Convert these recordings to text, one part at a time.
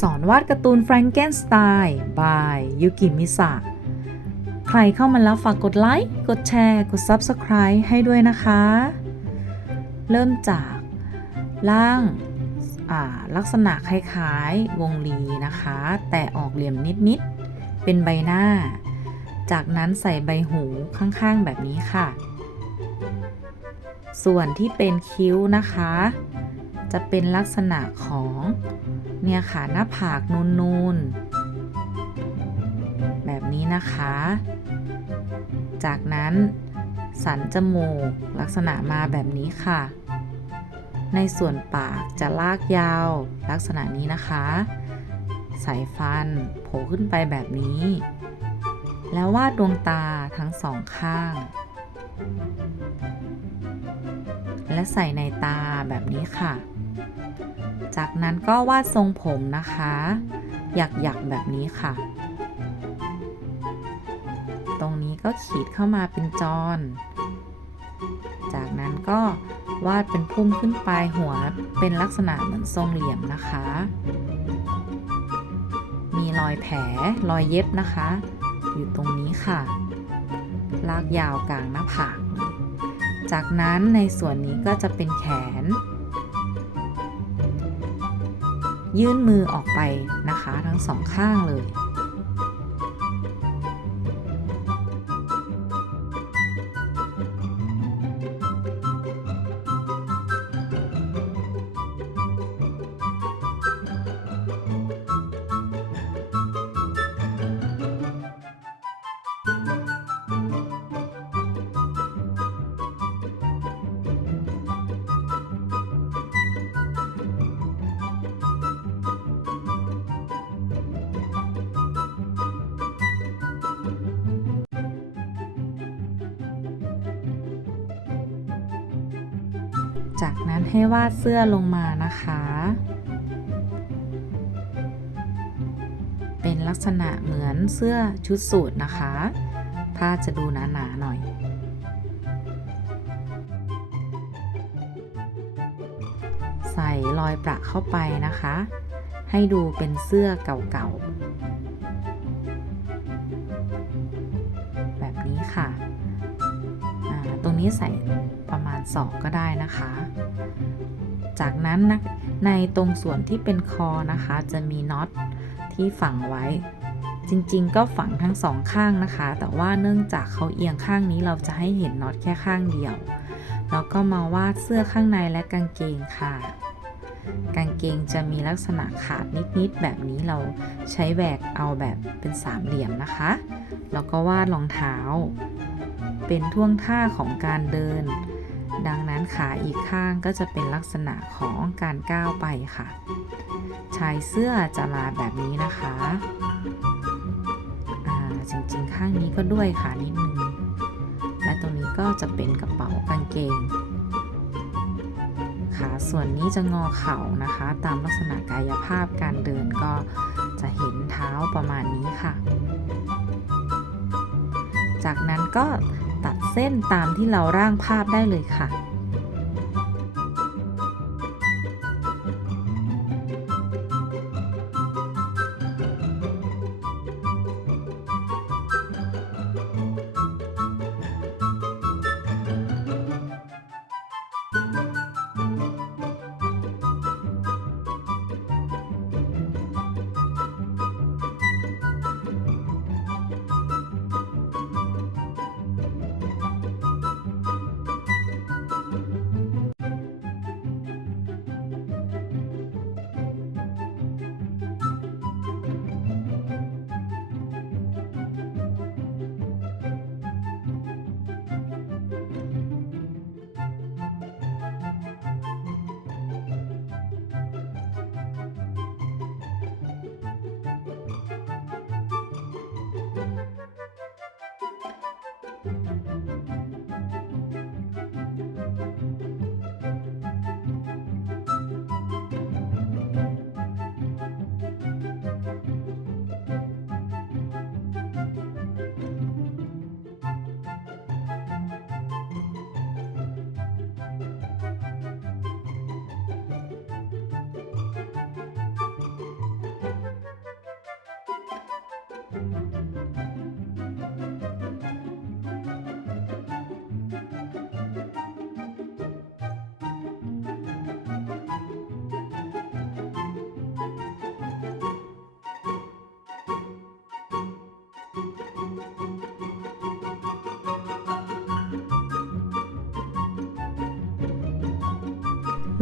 สอนวาดการ์ตูนแฟรงเกนสไตน์ by ยุกิมิสะใครเข้ามาแล้วฝากกดไลค์ กดแชร์ กด Subscribe ให้ด้วยนะคะ เริ่มจากร่างาลักษณะคล้ายๆ วงลีนะคะ แต่ออกเหลี่ยมนิดๆ เป็นใบหน้า จากนั้นใส่ใบหูข้างๆ แบบนี้ค่ะ ส่วนที่เป็นคิ้วนะคะ จะเป็นลักษณะของ เนี่ยค่ะหน้าผากนูนๆ แบบนี้นะคะ จากนั้นสันจมูกลักษณะมาแบบนี้ค่ะ ในส่วนปากจะลากยาว ลักษณะนี้นะคะ สายฟันโผล่ขึ้นไปแบบนี้ แล้ววาดดวงตาทั้งสองข้าง และใส่ในตาแบบนี้ค่ะ จากนั้นก็วาดทรงผมนะคะ หยักๆแบบนี้ค่ะ ตรงนี้ก็ขีดเข้ามาเป็นจอนจากนั้นก็วาดเป็นพุ่มขึ้นไปหัวเป็นลักษณะเหมือนทรงเหลี่ยมนะคะ มีรอยแผลรอยเย็บนะคะ อยู่ตรงนี้ค่ะ ลากยาวกลางหน้าผากจากนั้นในส่วนนี้ก็จะเป็นแขน ยื่นมือออกไปนะคะ ทั้งสองข้างเลย จากนั้นให้วาดเสื้อลงมานะคะ เป็นลักษณะเหมือนเสื้อชุดสูทนะคะ ผ้าจะดูหนาๆหน่อย ใส่รอยประเข้าไปนะคะ ให้ดูเป็นเสื้อเก่าๆ แบบนี้ค่ะ ตรงนี้ใส่ ประมาณศอกก็ได้นะคะ จากนั้นนะในตรงส่วนที่เป็นคอนะคะ จะมีน็อตที่ฝังไว้ จริงๆ ก็ฝังทั้งสองข้างนะคะ แต่ว่าเนื่องจากเขาเอียงข้างนี้เราจะให้เห็นน็อตแค่ข้างเดียว แล้วก็มาวาดเสื้อข้างในและกางเกงค่ะ กางเกงจะมีลักษณะขาดนิดๆ แบบนี้เราใช้แหวกเอาแบบเป็นสามเหลี่ยมนะคะ แล้วก็วาดรองเท้า เป็นท่วงท่าของการเดิน ดังนั้นขาอีกข้างก็จะเป็นลักษณะของการก้าวไปค่ะ ชายเสื้อจะมาแบบนี้นะคะอ่าจริงๆ ข้างนี้ก็ด้วยค่ะนิดนึง และตรงนี้ก็จะเป็นกระเป๋ากางเกง ขาส่วนนี้จะงอเข่านะคะ ตามลักษณะกายภาพการเดินก็จะเห็นเท้าประมาณนี้ค่ะ จากนั้นก็ เส้นตามที่เราร่างภาพได้เลยค่ะ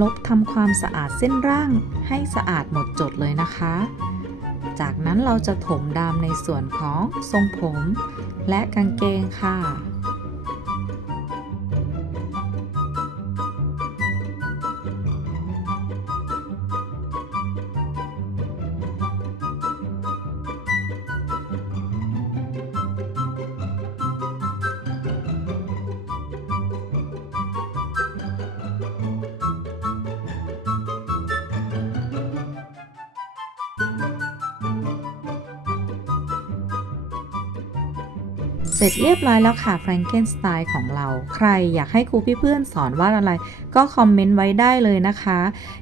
ลบทำความสะอาดเส้นร่างให้สะอาดหมดจดเลยนะคะ จากนั้นเราจะถมดามในส่วนของทรงผม และกางเกงค่ะ ร็จเรียบร้อยแล้วค่ะแฟรงเกนสไตล์ของเรา ใครอยากให้ครูพี่เพื่อนสอนวาดอะไร ก็คอมเมนต์ไว้ได้เลยนะคะ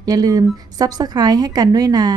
อย่าลืม Subscribe ให้กันด้วยนะ